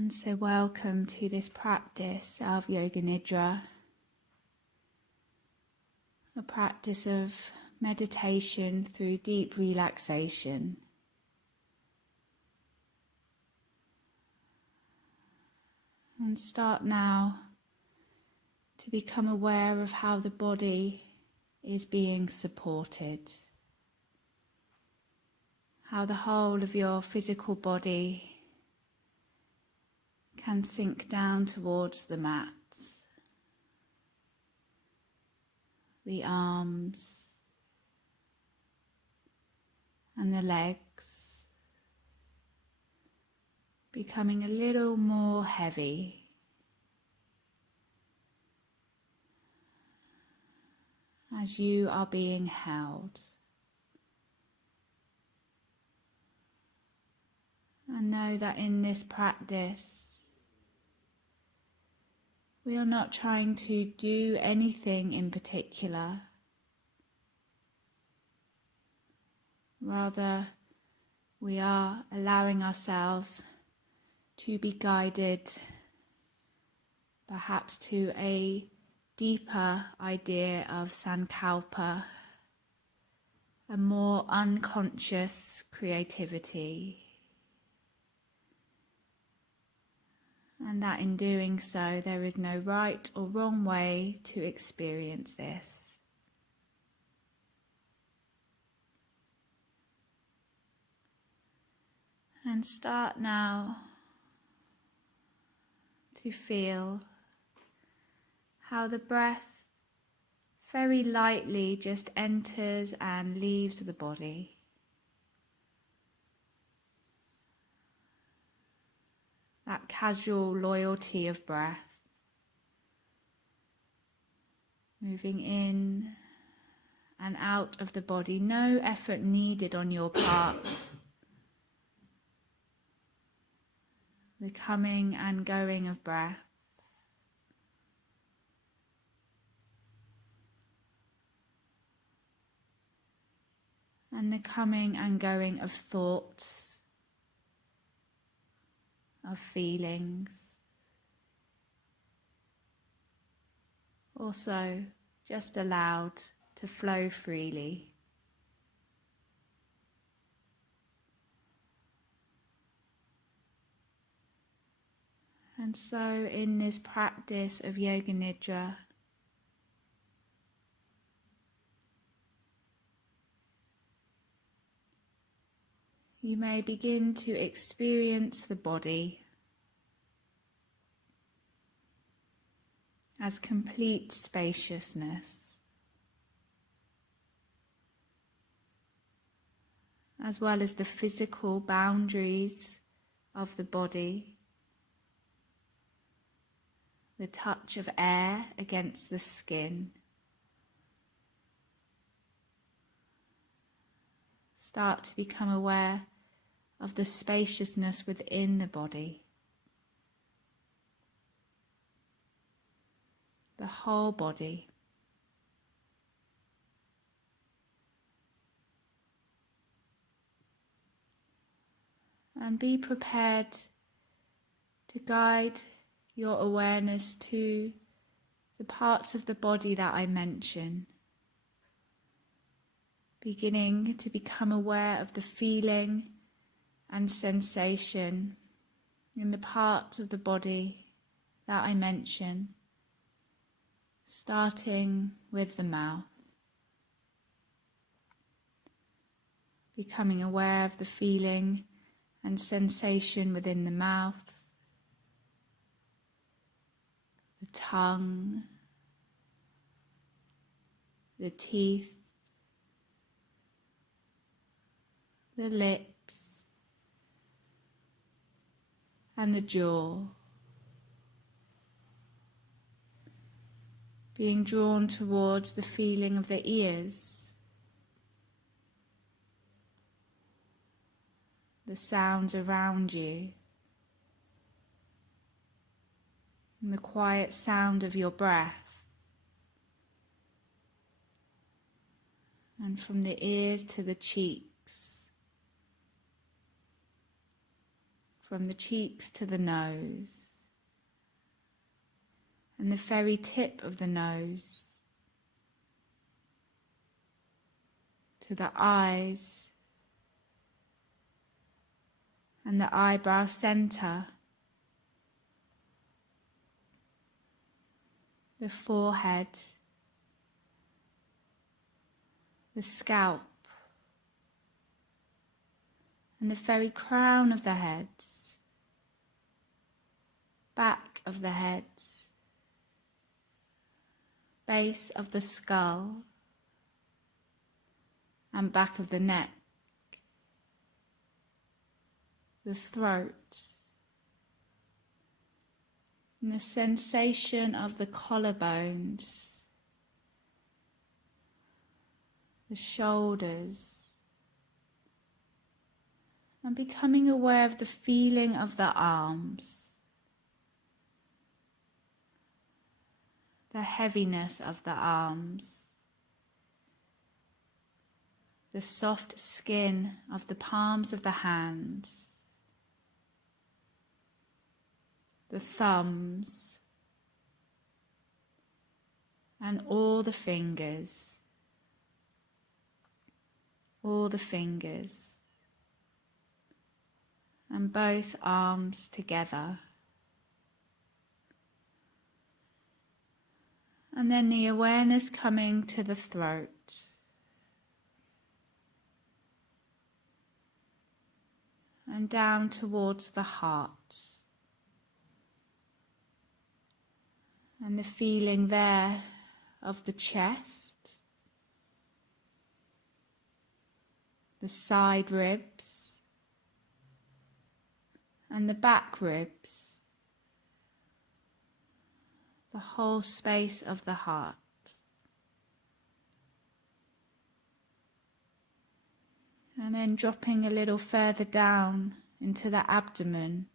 And so welcome to this practice of Yoga Nidra, a practice of meditation through deep relaxation. And start now to become aware of how the body is being supported, how the whole of your physical body can sink down towards the mat, the arms and the legs becoming a little more heavy. As you are being held. And know that in this practice, we are not trying to do anything in particular. Rather, we are allowing ourselves to be guided perhaps to a deeper idea of sankalpa, a more unconscious creativity. And that in doing so, there is no right or wrong way to experience this. And start now to feel how the breath very lightly just enters and leaves the body. That casual loyalty of breath, moving in and out of the body, no effort needed on your part. The coming and going of breath. And the coming and going of thoughts, of feelings. Also just allowed to flow freely. And so in this practice of Yoga Nidra, you may begin to experience the body as complete spaciousness, as well as the physical boundaries of the body, the touch of air against the skin. Start to become aware of the spaciousness within the body. The whole body. And be prepared to guide your awareness to the parts of the body that I mention. Beginning to become aware of the feeling and sensation in the parts of the body that I mention, starting with the mouth. Becoming aware of the feeling and sensation within the mouth, the tongue, the teeth, the lips, and the jaw. Being drawn towards the feeling of the ears, the sounds around you, and the quiet sound of your breath. And from the ears to the cheeks, from the cheeks to the nose, and the very tip of the nose to the eyes and the eyebrow center, the forehead, the scalp, and the very crown of the head, back of the head, base of the skull, and back of the neck, the throat, and the sensation of the collarbones, the shoulders, and becoming aware of the feeling of the arms, the heaviness of the arms, the soft skin of the palms of the hands, the thumbs, and all the fingers, and both arms together. And then the awareness coming to the throat. And down towards the heart. And the feeling there of the chest, the side ribs, and the back ribs, the whole space of the heart. And then dropping a little further down into the abdomen,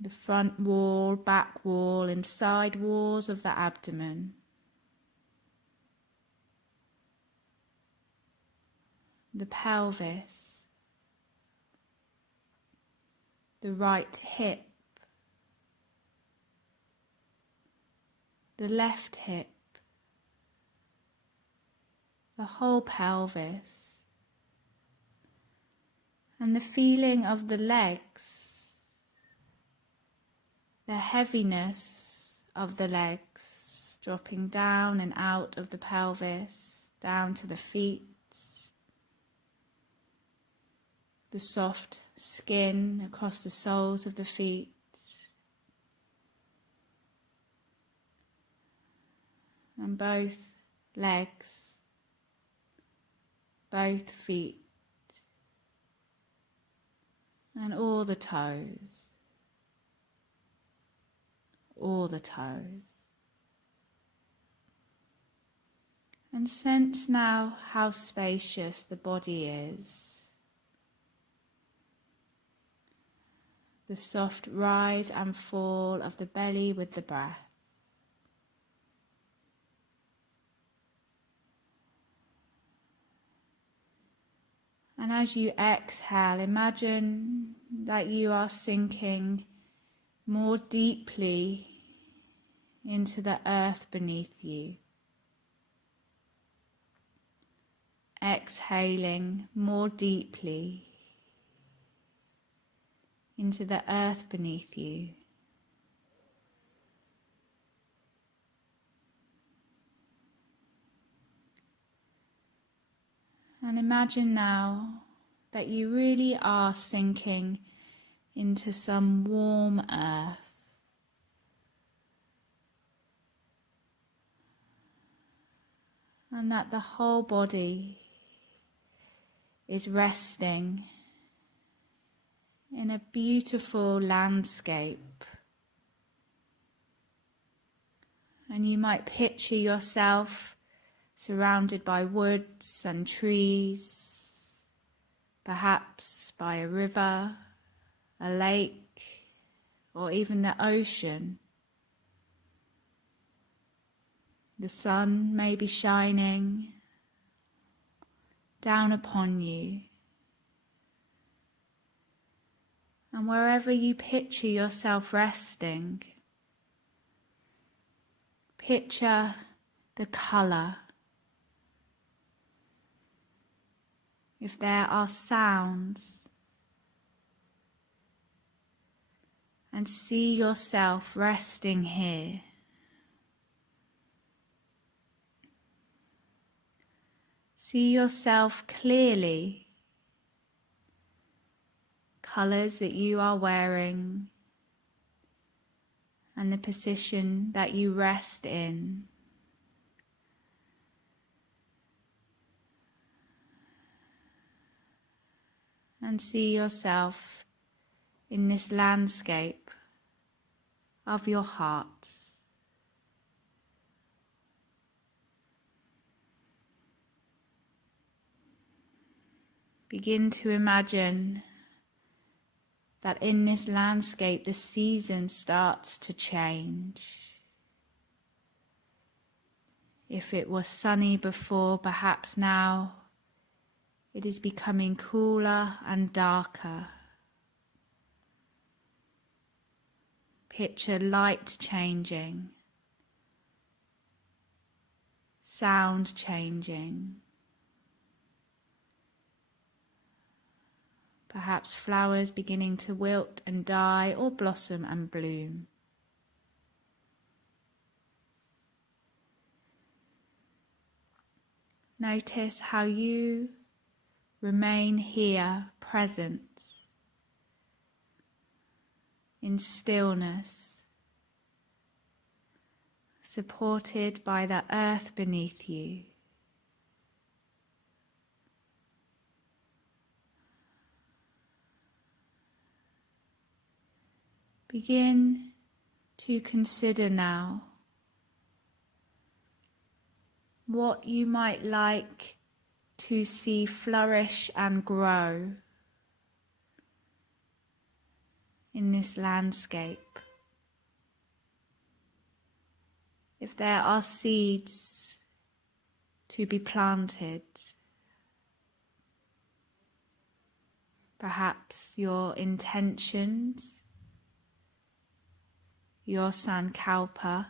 the front wall, back wall, and side walls of the abdomen. The pelvis, the right hip, the left hip, the whole pelvis, and the feeling of the legs, the heaviness of the legs dropping down and out of the pelvis, down to the feet, the soft skin across the soles of the feet, and both legs, both feet, and all the toes, And sense now how spacious the body is. The soft rise and fall of the belly with the breath. And as you exhale, imagine that you are sinking more deeply into the earth beneath you. Exhaling more deeply into the earth beneath you. And imagine now that you really are sinking into some warm earth. And that the whole body is resting in a beautiful landscape. And you might picture yourself surrounded by woods and trees, perhaps by a river, a lake, or even the ocean. The sun may be shining down upon you, And wherever you picture yourself resting, picture the colour. If there are sounds, and see yourself resting here. See yourself clearly, colours that you are wearing, and the position that you rest in. And see yourself in this landscape of your heart. Begin to imagine that in this landscape the season starts to change. If it was sunny before, perhaps now it is becoming cooler and darker. Picture light changing, sound changing. Perhaps flowers beginning to wilt and die or blossom and bloom. Notice how you remain here, present, in stillness, supported by the earth beneath you. Begin to consider now what you might like to see flourish and grow in this landscape. If there are seeds to be planted, perhaps your intentions, your sankalpa,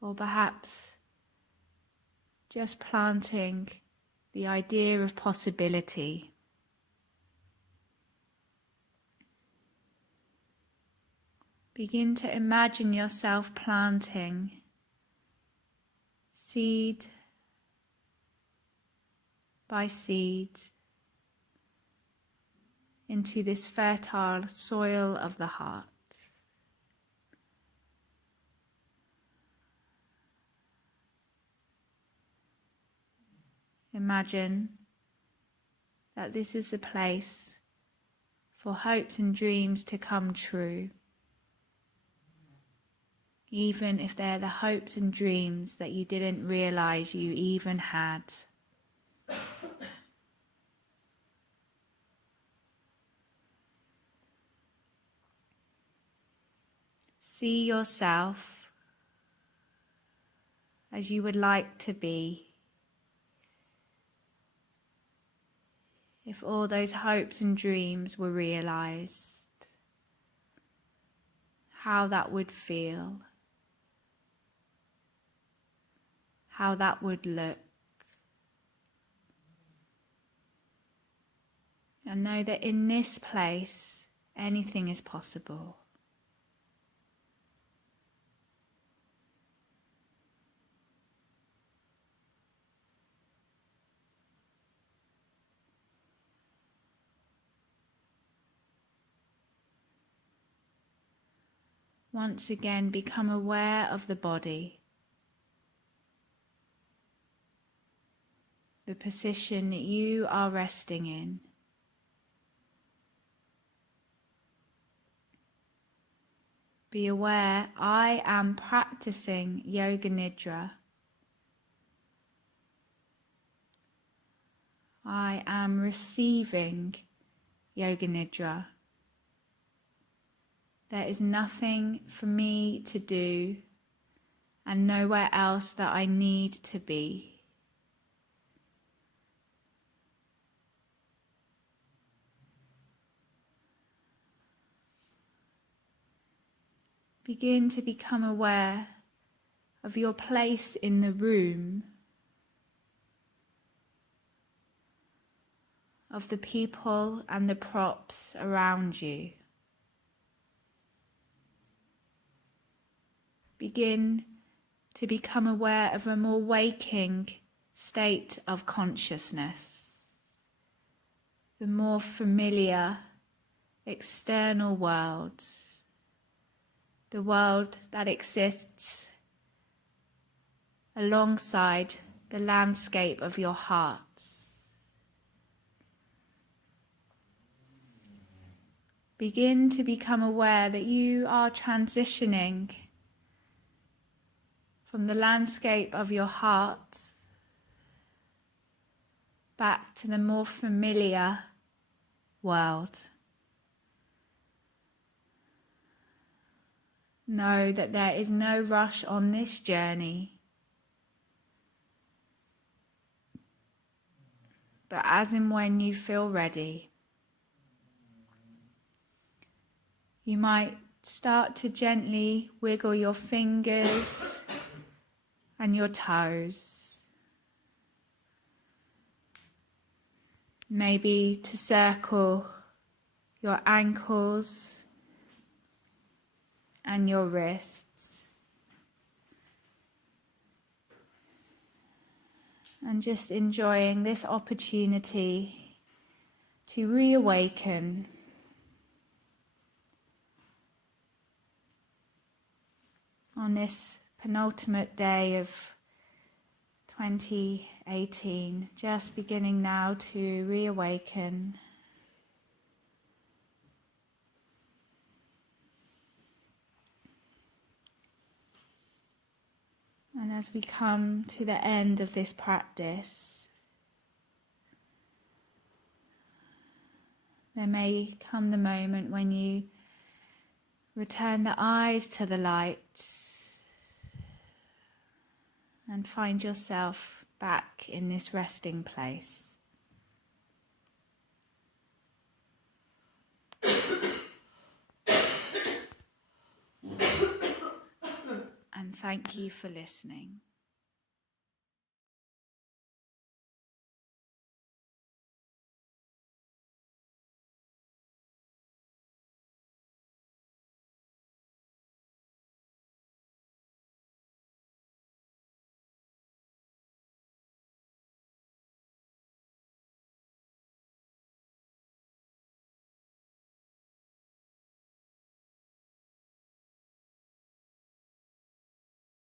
or perhaps just planting the idea of possibility. Begin to imagine yourself planting seed by seed into this fertile soil of the heart. Imagine that this is a place for hopes and dreams to come true, even if they're the hopes and dreams that you didn't realize you even had. See yourself as you would like to be if all those hopes and dreams were realized. How that would feel, how that would look. And know that in this place, anything is possible. Once again, become aware of the body, the position that you are resting in. Be aware, I am practicing Yoga Nidra. I am receiving Yoga Nidra. There is nothing for me to do and nowhere else that I need to be. begin to become aware of your place in the room, of the people and the props around you. Begin to become aware of a more waking state of consciousness, the more familiar external world, the world that exists alongside the landscape of your heart. Begin to become aware that you are transitioning from the landscape of your heart back to the more familiar world. Know that there is no rush on this journey, but as and when you feel ready, you might start to gently wiggle your fingers and your toes. Maybe to circle your ankles and your wrists. And just enjoying this opportunity to reawaken on this penultimate day of 2018, just beginning now to reawaken. And as we come to the end of this practice, there may come the moment when you return the eyes to the light and find yourself back in this resting place. And thank you for listening.